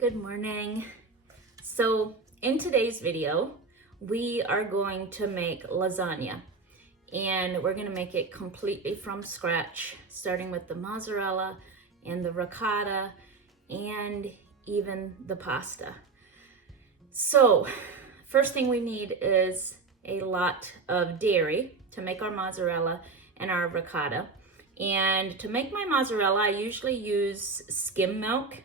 Good morning. So in today's video, we are going to make lasagna, and we're going to make it completely from scratch, starting with the mozzarella and the ricotta and even the pasta. So first thing we need is a lot of dairy to make our mozzarella and our ricotta. And to make my mozzarella, I usually use skim milk.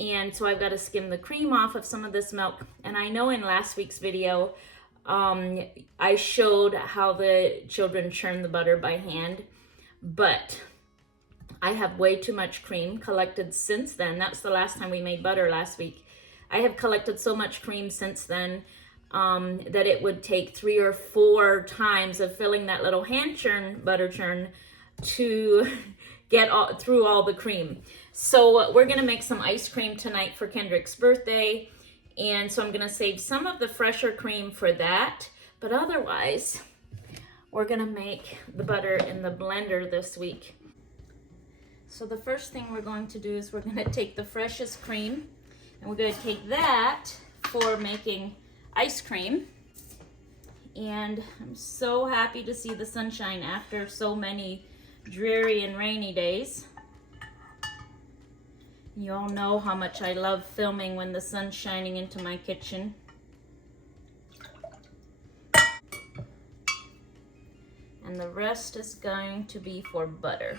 And so I've got to skim the cream off of some of this milk. And I know in last week's video, I showed how the children churn the butter by hand, but I have way too much cream collected since then. That's the last time we made butter last week. I have collected so much cream since then that it would take 3 or 4 times of filling that little hand churn, butter churn, to get through all the cream. So we're gonna make some ice cream tonight for Kendrick's birthday. And so I'm gonna save some of the fresher cream for that. But otherwise, we're gonna make the butter in the blender this week. So the first thing we're going to do is we're gonna take the freshest cream and we're gonna take that for making ice cream. And I'm so happy to see the sunshine after so many dreary and rainy days. You all know how much I love filming when the sun's shining into my kitchen. And the rest is going to be for butter.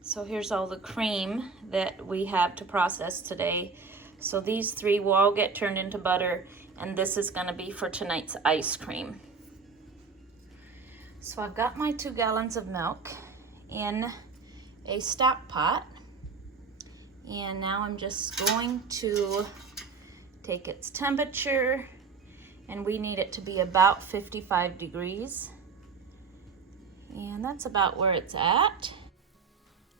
So here's all the cream that we have to process today. So these 3 will all get turned into butter, and this is gonna be for tonight's ice cream. So I've got my 2 gallons of milk in a stock pot, and now I'm just going to take its temperature, and we need it to be about 55 degrees, and that's about where it's at.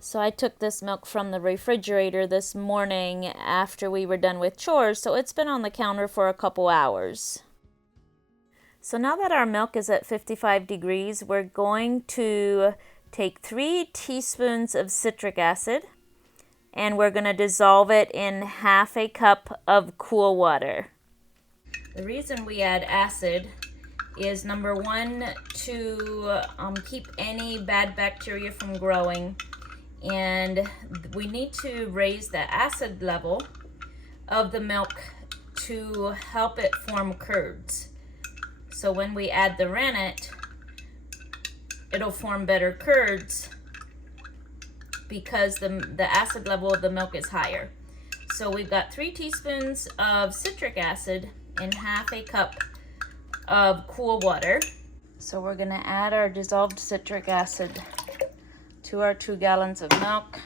So I took this milk from the refrigerator this morning after we were done with chores, so it's been on the counter for a couple hours. So now that our milk is at 55 degrees, we're going to take 3 teaspoons of citric acid, and we're going to dissolve it in half a cup of cool water. The reason we add acid is, number 1, to keep any bad bacteria from growing. And we need to raise the acid level of the milk to help it form curds. So when we add the rennet, it'll form better curds because the acid level of the milk is higher. So we've got 3 teaspoons of citric acid in half a cup of cool water. So we're gonna add our dissolved citric acid to our 2 gallons of milk,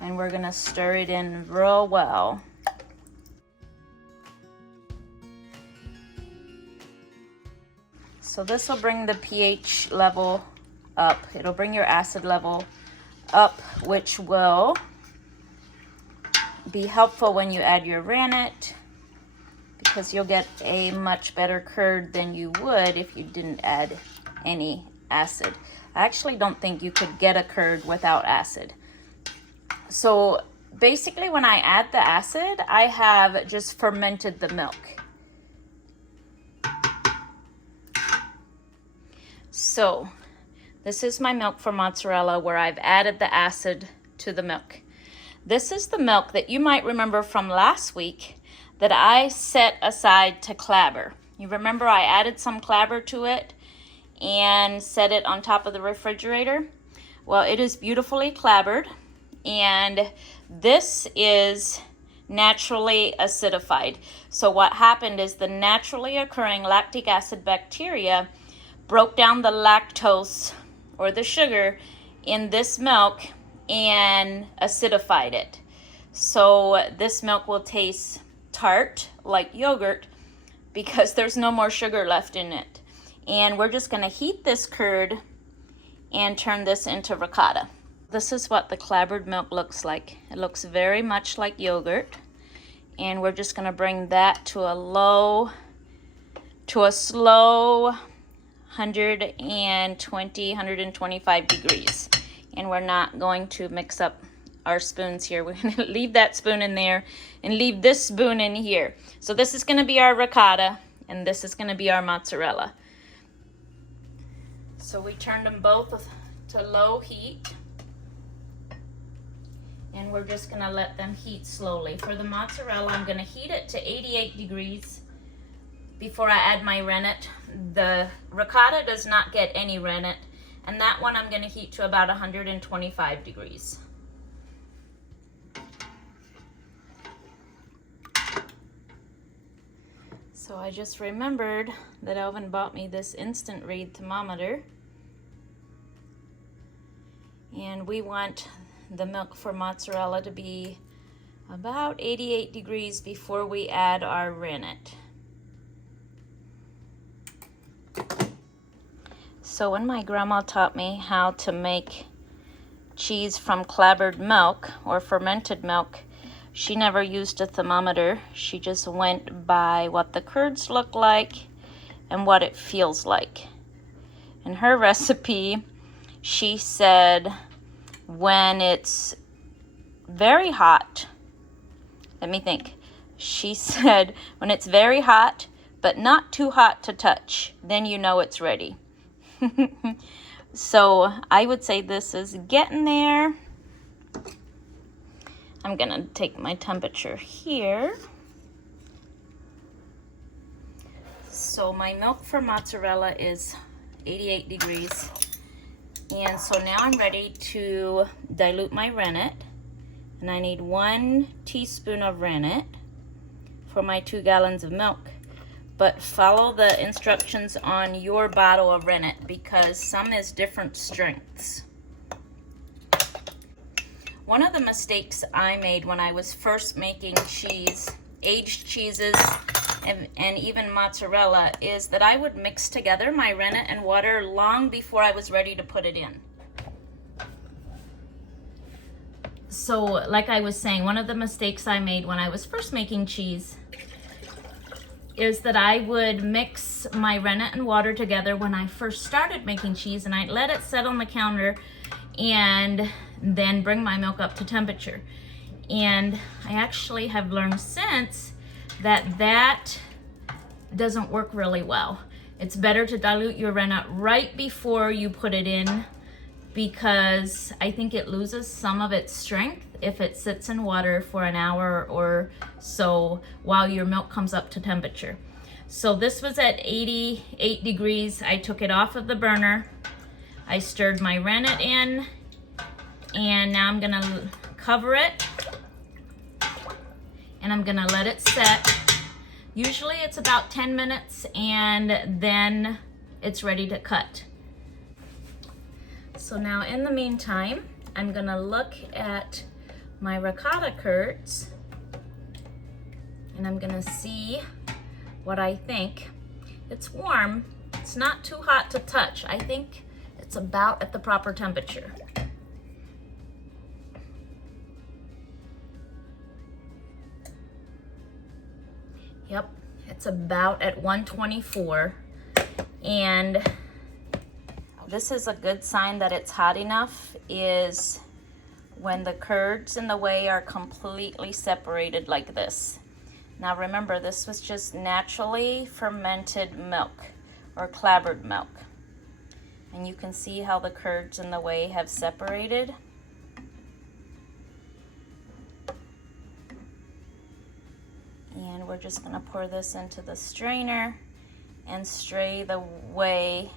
and we're gonna stir it in real well. So this will bring the pH level up. It'll bring your acid level up, which will be helpful when you add your rennet, because you'll get a much better curd than you would if you didn't add any acid. I actually don't think you could get a curd without acid. So basically when I add the acid, I have just fermented the milk. So this is my milk for mozzarella where I've added the acid to the milk. This is the milk that you might remember from last week that I set aside to clabber. You remember I added some clabber to it and set it on top of the refrigerator? Well, it is beautifully clabbered, and this is naturally acidified. So what happened is the naturally occurring lactic acid bacteria broke down the lactose, or the sugar, in this milk and acidified it. So this milk will taste tart like yogurt because there's no more sugar left in it. And we're just going to heat this curd and turn this into ricotta. This is what the clabbered milk looks like. It looks very much like yogurt. And we're just going to bring that to a low to a slow 125 degrees. And we're not going to mix up our spoons here. We're going to leave that spoon in there and leave this spoon in here. So this is going to be our ricotta, and this is going to be our mozzarella. So we turned them both to low heat, and we're just going to let them heat slowly. For the mozzarella, I'm going to heat it to 88 degrees before I add my rennet. The ricotta does not get any rennet, and that one I'm going to heat to about 125 degrees. So I just remembered that Elvin bought me this instant read thermometer, and we want the milk for mozzarella to be about 88 degrees before we add our rennet. So when my grandma taught me how to make cheese from clabbered milk or fermented milk, she never used a thermometer. She just went by what the curds look like and what it feels like. In her recipe, she said when it's very hot, let me think. She said when it's very hot, but not too hot to touch, then you know it's ready. So I would say this is getting there. I'm gonna take my temperature here. So my milk for mozzarella is 88 degrees. And so now I'm ready to dilute my rennet. And I need 1 teaspoon of rennet for my 2 gallons of milk. But follow the instructions on your bottle of rennet because some is different strengths. One of the mistakes I made when I was first making cheese, aged cheeses, and even mozzarella, is that I would mix together my rennet and water long before I was ready to put it in. So, like I was saying, one of the mistakes I made when I was first making cheese is that I would mix my rennet and water together when I first started making cheese, and I'd let it set on the counter and then bring my milk up to temperature. And I actually have learned since that that doesn't work really well. It's better to dilute your rennet right before you put it in, because I think it loses some of its strength if it sits in water for an hour or so while your milk comes up to temperature. So this was at 88 degrees. I took it off of the burner. I stirred my rennet in, and now I'm gonna cover it and I'm gonna let it set. Usually it's about 10 minutes and then it's ready to cut. So now in the meantime, I'm gonna look at my ricotta curds and I'm gonna see what I think. It's warm, it's not too hot to touch. I think it's about at the proper temperature. Yep, it's about at 124. And this is a good sign that it's hot enough is when the curds in the whey are completely separated like this. Now remember, this was just naturally fermented milk or clabbered milk. And you can see how the curds in the whey have separated. And we're just gonna pour this into the strainer and stray the whey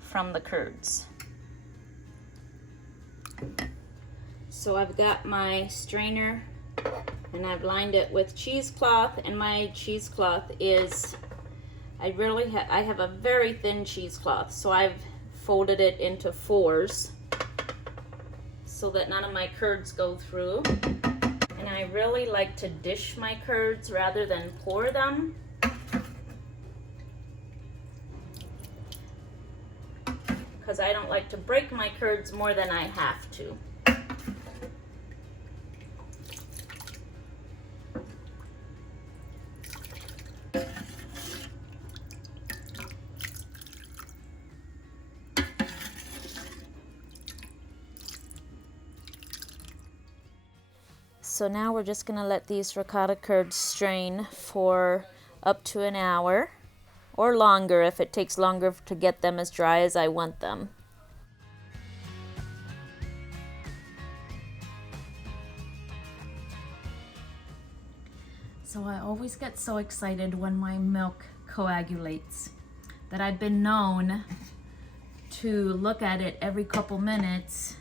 from the curds. So I've got my strainer and I've lined it with cheesecloth, and my cheesecloth is, I have a very thin cheesecloth, so I've folded it into 4s so that none of my curds go through. And I really like to dish my curds rather than pour them. Because I don't like to break my curds more than I have to. So now we're just gonna let these ricotta curds strain for up to an hour or longer if it takes longer to get them as dry as I want them. So I always get so excited when my milk coagulates that I've been known to look at it every couple minutes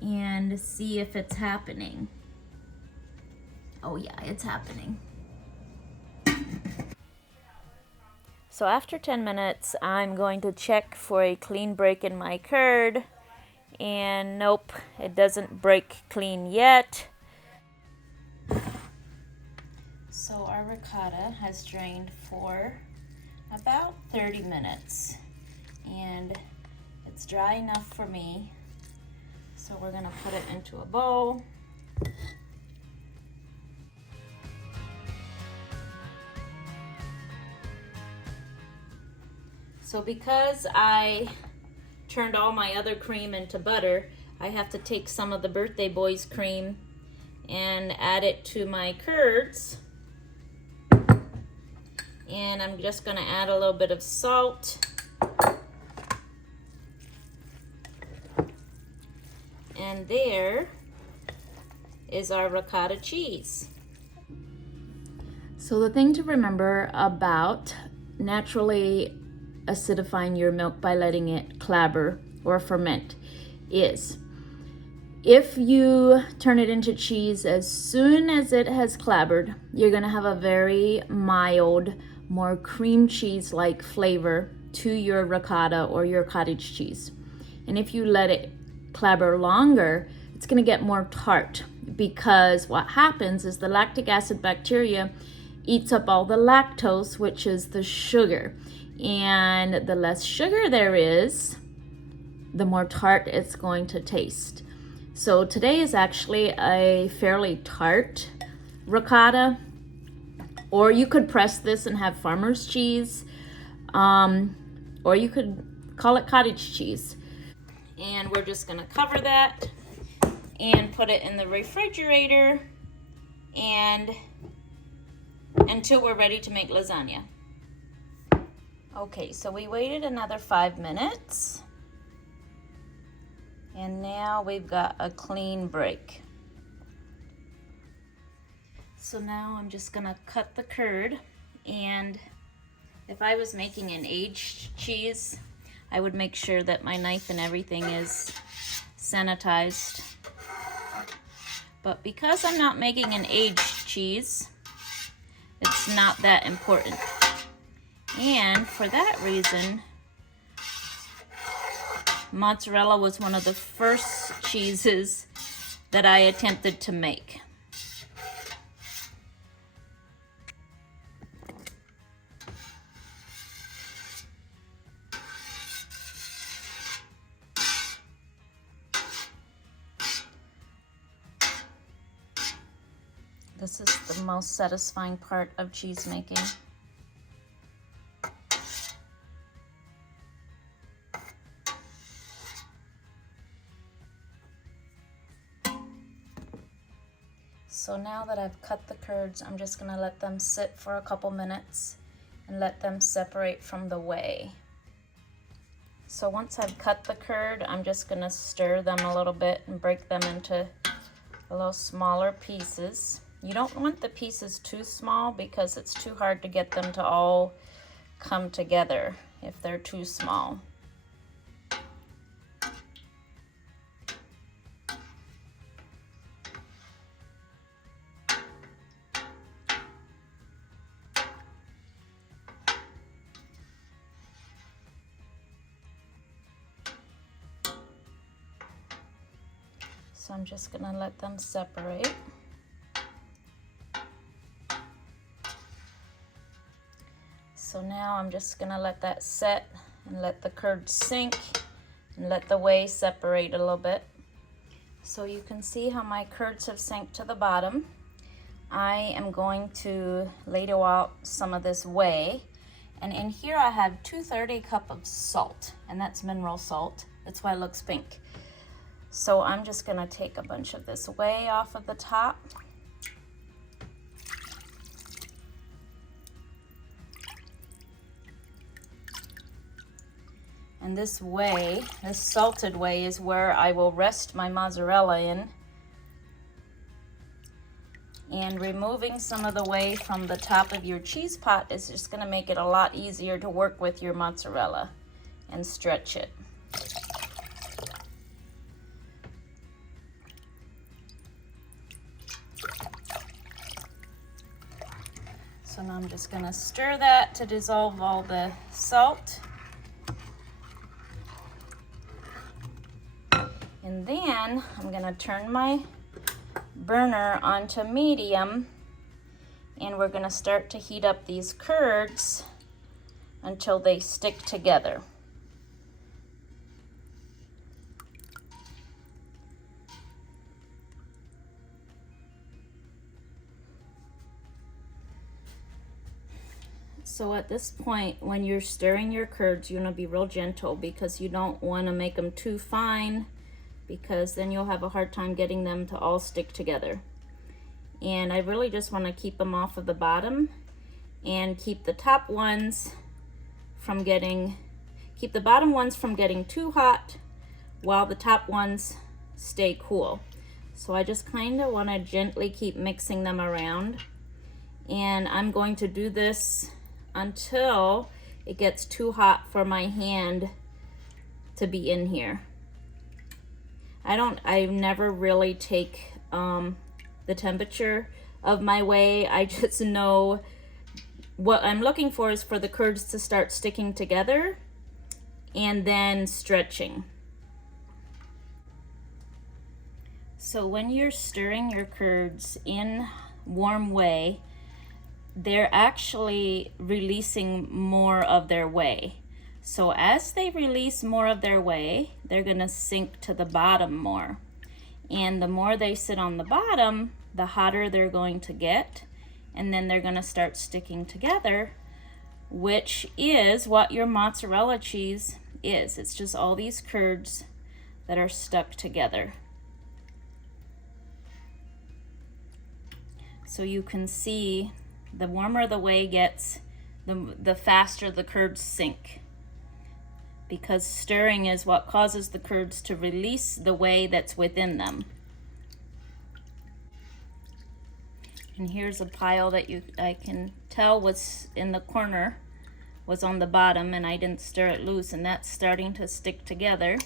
and see if it's happening. Oh yeah, it's happening. So after 10 minutes, I'm going to check for a clean break in my curd. And nope, it doesn't break clean yet. So our ricotta has drained for about 30 minutes. And it's dry enough for me. So we're gonna put it into a bowl. So because I turned all my other cream into butter, I have to take some of the birthday boy's cream and add it to my curds. And I'm just gonna add a little bit of salt. And there is our ricotta cheese. So the thing to remember about naturally acidifying your milk by letting it clabber or ferment is if you turn it into cheese as soon as it has clabbered, you're gonna have a very mild, more cream cheese-like flavor to your ricotta or your cottage cheese. And if you let it clabber longer, it's gonna get more tart because what happens is the lactic acid bacteria eats up all the lactose, which is the sugar. And the less sugar there is, the more tart it's going to taste. So today is actually a fairly tart ricotta, or you could press this and have farmer's cheese, or you could call it cottage cheese. And we're just gonna cover that and put it in the refrigerator and until we're ready to make lasagna. Okay, so we waited another 5 minutes. And now we've got a clean break. So now I'm just gonna cut the curd, and if I was making an aged cheese, I would make sure that my knife and everything is sanitized. But because I'm not making an aged cheese, it's not that important. And for that reason, mozzarella was one of the first cheeses that I attempted to make. This is the most satisfying part of cheese making. So now that I've cut the curds, I'm just gonna let them sit for a couple minutes and let them separate from the whey. So once I've cut the curd, I'm just gonna stir them a little bit and break them into a little smaller pieces. You don't want the pieces too small because it's too hard to get them to all come together if they're too small. So I'm just gonna let them separate. So now I'm just gonna let that set and let the curd sink and let the whey separate a little bit. So you can see how my curds have sank to the bottom. I am going to ladle out some of this whey. And in here I have 2/3 cup of salt, and that's mineral salt. That's why it looks pink. So I'm just gonna take a bunch of this whey off of the top. And this whey, this salted whey, is where I will rest my mozzarella in. And removing some of the whey from the top of your cheese pot is just gonna make it a lot easier to work with your mozzarella and stretch it. So now I'm just gonna stir that to dissolve all the salt. And then I'm gonna turn my burner onto medium, and we're gonna start to heat up these curds until they stick together. So at this point, when you're stirring your curds, you want to be real gentle because you don't want to make them too fine, because then you'll have a hard time getting them to all stick together. And I really just want to keep them off of the bottom and keep the top ones from getting, keep the bottom ones from getting too hot while the top ones stay cool. So I just kind of want to gently keep mixing them around. And I'm going to do this until it gets too hot for my hand to be in here. I never really take the temperature of my whey. I just know what I'm looking for is for the curds to start sticking together and then stretching. So when you're stirring your curds in warm whey, they're actually releasing more of their whey. So as they release more of their whey, they're gonna sink to the bottom more. And the more they sit on the bottom, the hotter they're going to get. And then they're gonna start sticking together, which is what your mozzarella cheese is. It's just all these curds that are stuck together. So you can see the warmer the whey gets, the faster the curds sink, because stirring is what causes the curds to release the whey that's within them. And here's a pile that I can tell was in the corner, was on the bottom, and I didn't stir it loose, and that's starting to stick together.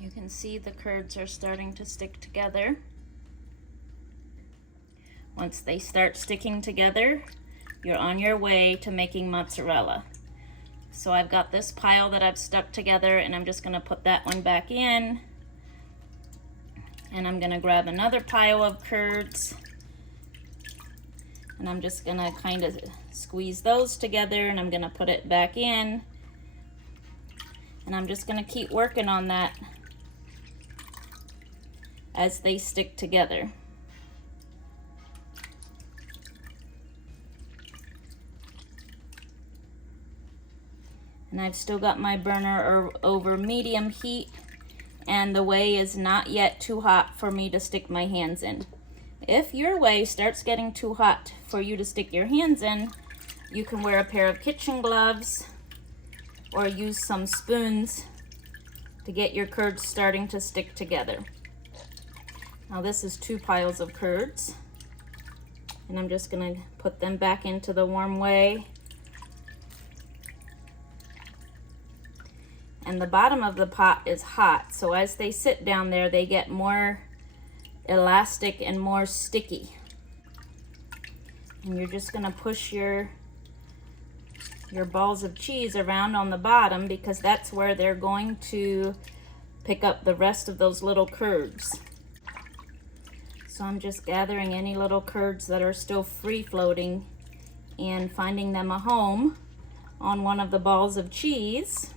You can see the curds are starting to stick together. Once they start sticking together, you're on your way to making mozzarella. So I've got this pile that I've stuck together, and I'm just gonna put that one back in. And I'm gonna grab another pile of curds, and I'm just gonna kind of squeeze those together, and I'm gonna put it back in. And I'm just gonna keep working on that as they stick together. And I've still got my burner over medium heat, and the whey is not yet too hot for me to stick my hands in. If your whey starts getting too hot for you to stick your hands in, you can wear a pair of kitchen gloves or use some spoons to get your curds starting to stick together. Now this is 2 piles of curds, and I'm just gonna put them back into the warm whey. And the bottom of the pot is hot, so as they sit down there, they get more elastic and more sticky. And you're just gonna push your balls of cheese around on the bottom, because that's where they're going to pick up the rest of those little curds. So I'm just gathering any little curds that are still free floating and finding them a home on one of the balls of cheese.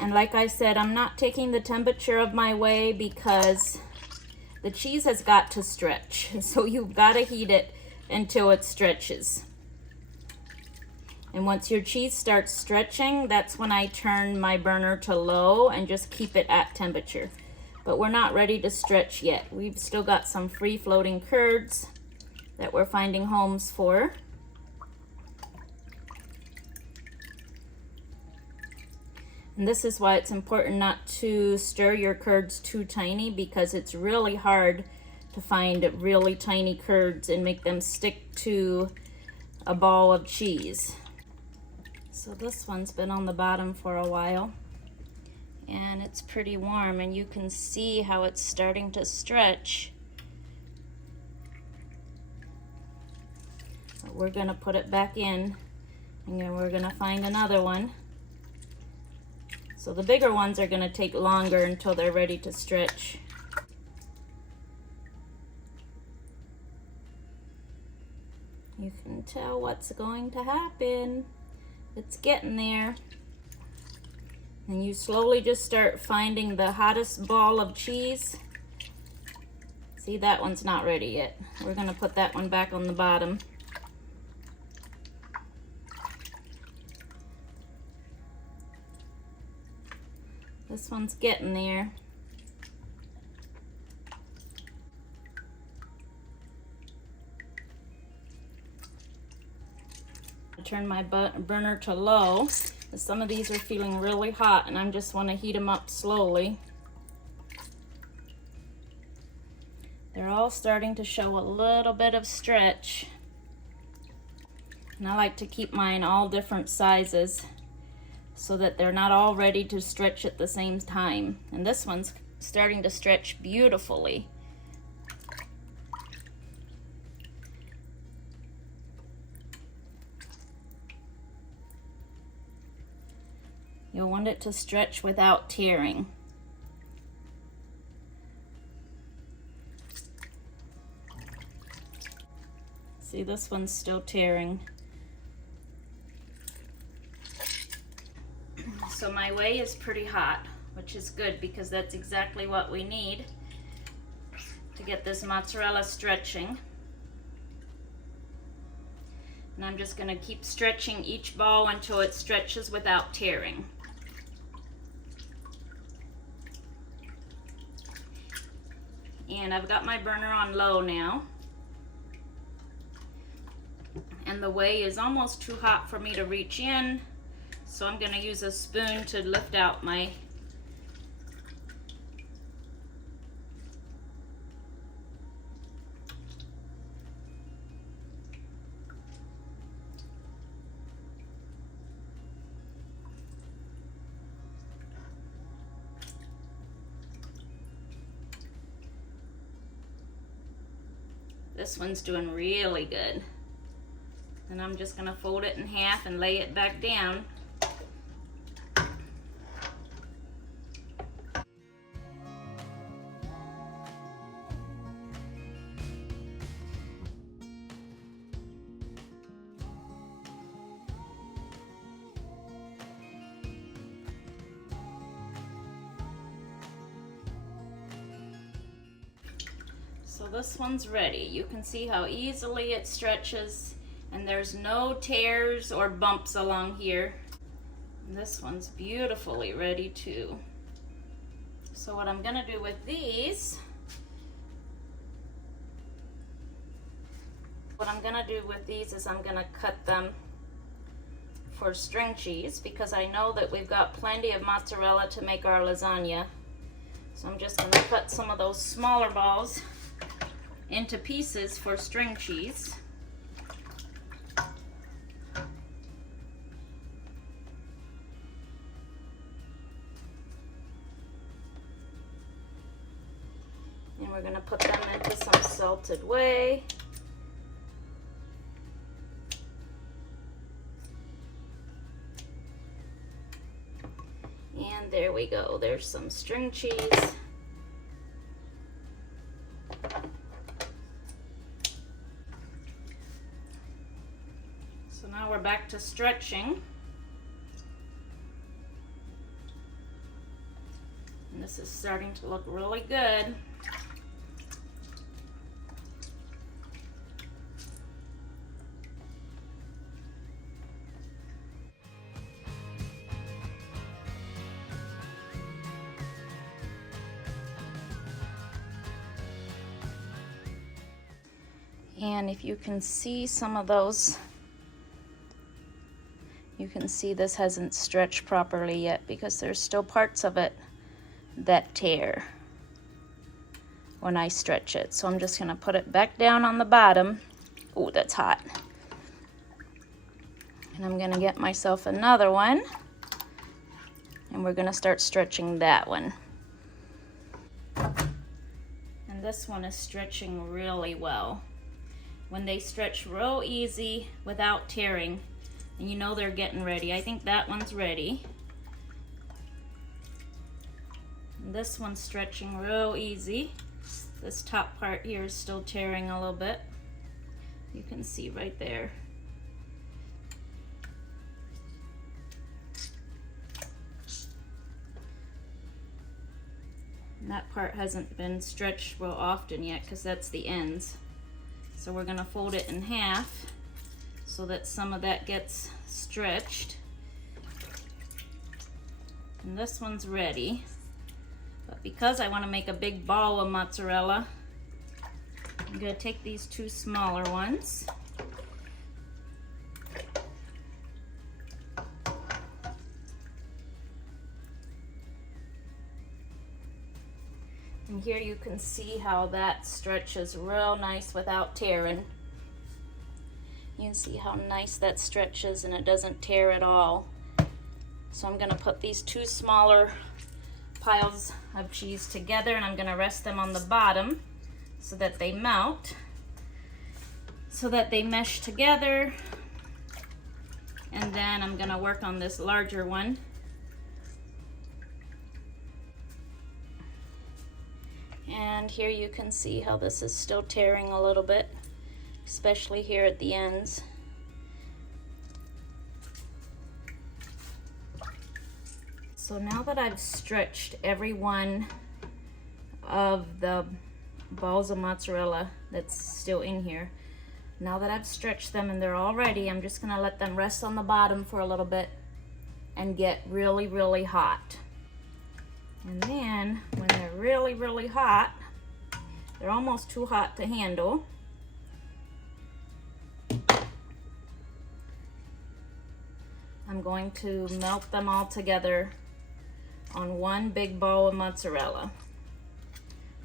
And like I said, I'm not taking the temperature of my whey because the cheese has got to stretch. So you've got to heat it until it stretches. And once your cheese starts stretching, that's when I turn my burner to low and just keep it at temperature. But we're not ready to stretch yet. We've still got some free floating curds that we're finding homes for. And this is why it's important not to stir your curds too tiny, because it's really hard to find really tiny curds and make them stick to a ball of cheese. So this one's been on the bottom for a while and it's pretty warm, and you can see how it's starting to stretch. But we're gonna put it back in, and then we're gonna find another one. So the bigger ones are gonna take longer until they're ready to stretch. You can tell what's going to happen. It's getting there. And you slowly just start finding the hottest ball of cheese. See, that one's not ready yet. We're gonna put that one back on the bottom. This one's getting there. I turn my burner to low. Some of these are feeling really hot and I just want to heat them up slowly. They're all starting to show a little bit of stretch. And I like to keep mine all different sizes so that they're not all ready to stretch at the same time. And this one's starting to stretch beautifully. You'll want it to stretch without tearing. See, this one's still tearing. So my whey is pretty hot, which is good because that's exactly what we need to get this mozzarella stretching. And I'm just going to keep stretching each ball until it stretches without tearing. And I've got my burner on low now. And the whey is almost too hot for me to reach in, so I'm going to use a spoon to lift out my This one's doing really good. And I'm just gonna fold it in half and lay it back down. So this one's ready. You can see how easily it stretches, and there's no tears or bumps along here. And this one's beautifully ready too. So what I'm gonna do with these, is I'm gonna cut them for string cheese, because I know that we've got plenty of mozzarella to make our lasagna. So I'm just gonna cut some of those smaller balls into pieces for string cheese. And we're gonna put them into some salted whey. And there we go, there's some string cheese. So now we're back to stretching. And this is starting to look really good. And if you can see some of those, you can see this hasn't stretched properly yet because there's still parts of it that tear when I stretch it. So I'm just gonna put it back down on the bottom. Oh, that's hot. And I'm gonna get myself another one, and we're gonna start stretching that one. And this one is stretching really well. When they stretch real easy without tearing, and you know they're getting ready. I think that one's ready. And this one's stretching real easy. This top part here is still tearing a little bit. You can see right there. And that part hasn't been stretched real often yet because that's the ends. So we're gonna fold it in half so that some of that gets stretched. And this one's ready. But because I want to make a big ball of mozzarella, I'm going to take these two smaller ones. And here you can see how that stretches real nice without tearing. You can see how nice that stretches and it doesn't tear at all. So I'm going to put these two smaller piles of cheese together, and I'm going to rest them on the bottom so that they melt, so that they mesh together. And then I'm going to work on this larger one. And here you can see how this is still tearing a little bit, especially here at the ends. So now that I've stretched every one of the balls of mozzarella that's still in here, now that I've stretched them and they're all ready, I'm just gonna let them rest on the bottom for a little bit and get really, really hot. And then when they're really, really hot, they're almost too hot to handle. I'm going to melt them all together on one big ball of mozzarella.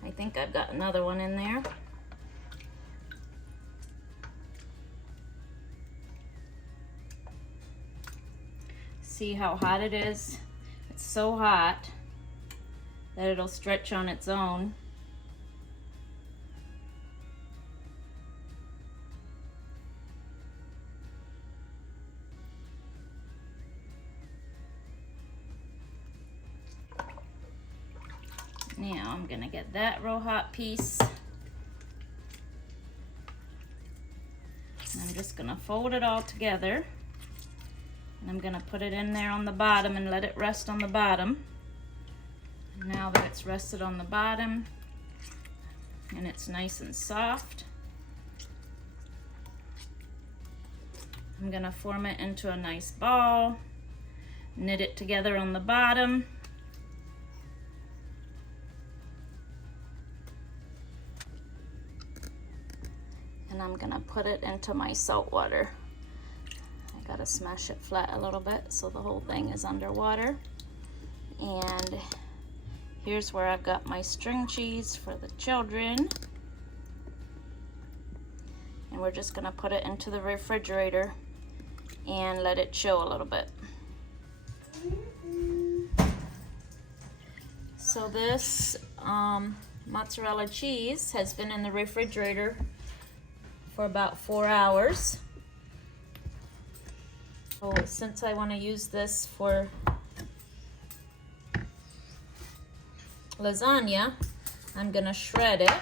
I think I've got another one in there. See how hot it is? It's so hot that it'll stretch on its own. Now I'm gonna get that real hot piece. And I'm just gonna fold it all together. And I'm gonna put it in there on the bottom and let it rest on the bottom. Now that it's rested on the bottom and it's nice and soft, I'm gonna form it into a nice ball, knit it together on the bottom. And I'm gonna put it into my salt water. I gotta smash it flat a little bit so the whole thing is underwater. And here's where I've got my string cheese for the children. And we're just gonna put it into the refrigerator and let it chill a little bit. So this mozzarella cheese has been in the refrigerator for about 4 hours. So since I want to use this for lasagna, I'm gonna shred it.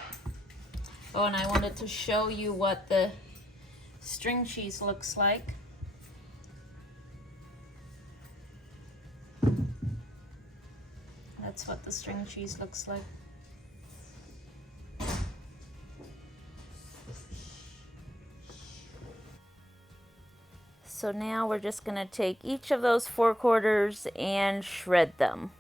Oh, and I wanted to show you what the string cheese looks like. That's what the string cheese looks like. So now we're just gonna take each of those 4/4 and shred them.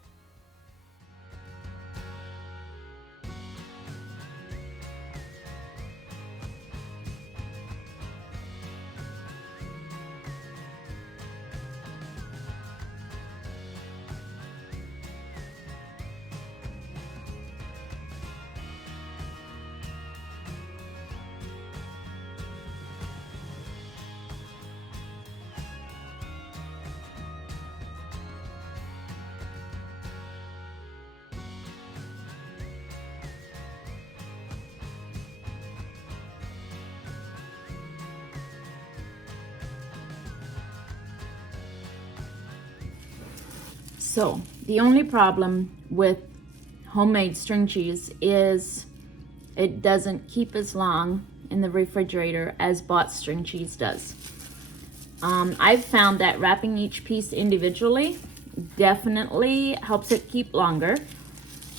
So the only problem with homemade string cheese is it doesn't keep as long in the refrigerator as bought string cheese does. I've found that wrapping each piece individually definitely helps it keep longer,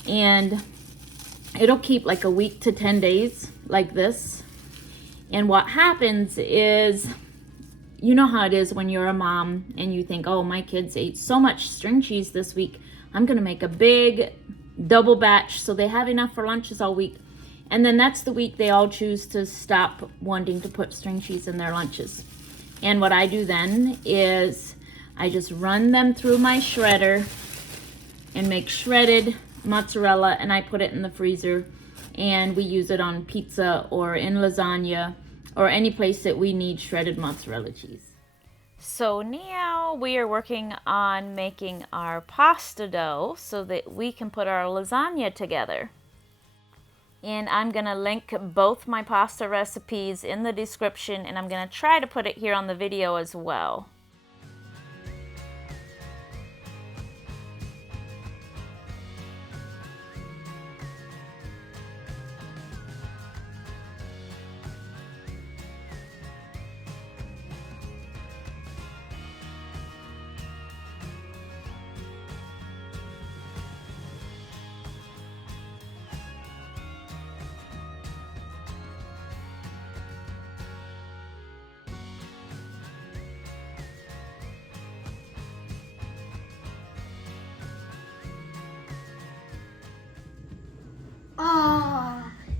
and it'll keep like a week to 10 days like this. And what happens is, you know how it is when you're a mom and you think, oh, my kids ate so much string cheese this week, I'm gonna make a big double batch so they have enough for lunches all week. And then that's the week they all choose to stop wanting to put string cheese in their lunches. And what I do then is I just run them through my shredder and make shredded mozzarella, and I put it in the freezer, and we use it on pizza or in lasagna or any place that we need shredded mozzarella cheese. So now we are working on making our pasta dough so that we can put our lasagna together. And I'm gonna link both my pasta recipes in the description, and I'm gonna try to put it here on the video as well.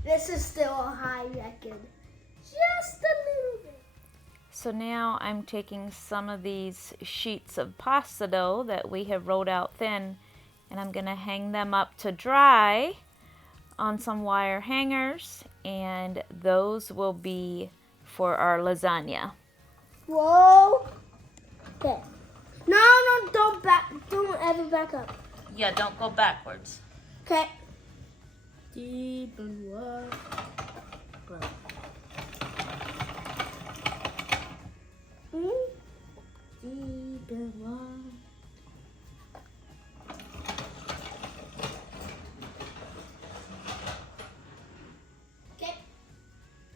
This is still a high record. Just a little bit. So now I'm taking some of these sheets of pasta dough that we have rolled out thin, and I'm gonna hang them up to dry on some wire hangers, and those will be for our lasagna. Whoa. Okay. No, don't ever back up. Yeah, don't go backwards. Okay. Deep and wide. Deep and wide. Okay.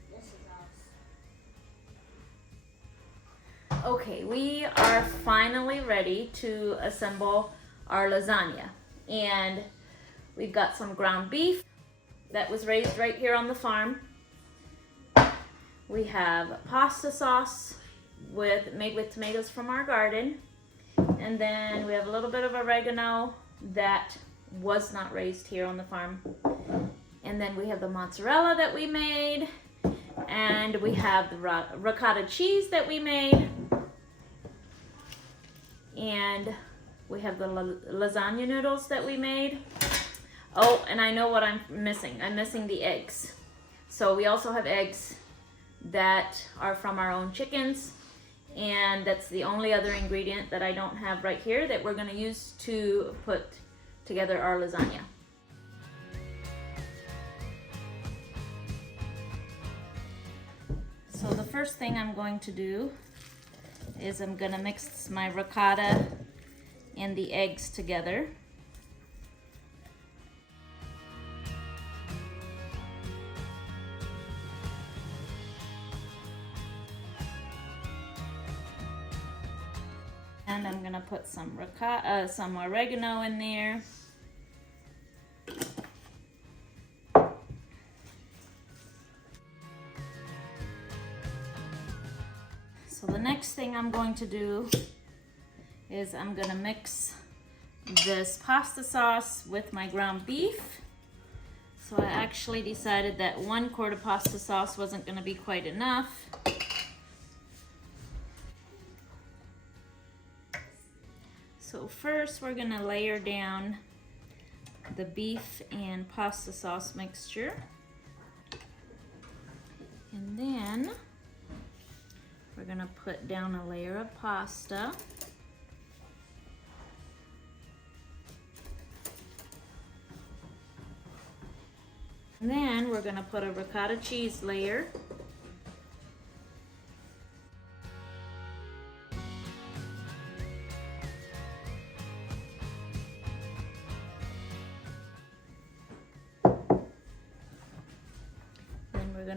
This is us. Okay, we are finally ready to assemble our lasagna, and we've got some ground beef that was raised right here on the farm. We have pasta sauce made with tomatoes from our garden, and then we have a little bit of oregano that was not raised here on the farm, and then we have the mozzarella that we made, and we have the ricotta cheese that we made, and we have the lasagna noodles that we made. Oh, and I know what I'm missing. I'm missing the eggs. So we also have eggs that are from our own chickens, and that's the only other ingredient that I don't have right here that we're going to use to put together our lasagna. So the first thing I'm going to do is I'm going to mix my ricotta and the eggs together. And I'm gonna put some some oregano in there. So the next thing I'm going to do is I'm gonna mix this pasta sauce with my ground beef. So I actually decided that 1 quart of pasta sauce wasn't gonna be quite enough. So first we're gonna layer down the beef and pasta sauce mixture. And then we're gonna put down a layer of pasta. And then we're gonna put a ricotta cheese layer.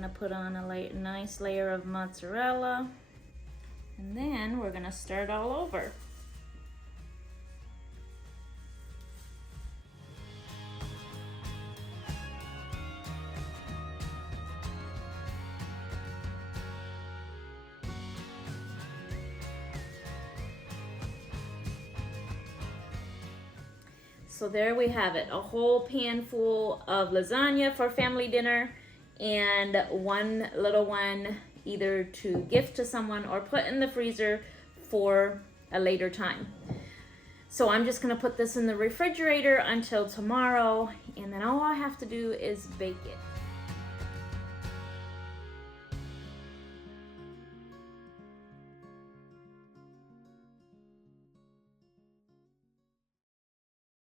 gonna put on a nice layer of mozzarella, and then we're gonna start all over. So there we have it, a whole pan full of lasagna for family dinner, and one little one either to gift to someone or put in the freezer for a later time. So I'm just gonna put this in the refrigerator until tomorrow, and then all I have to do is bake it.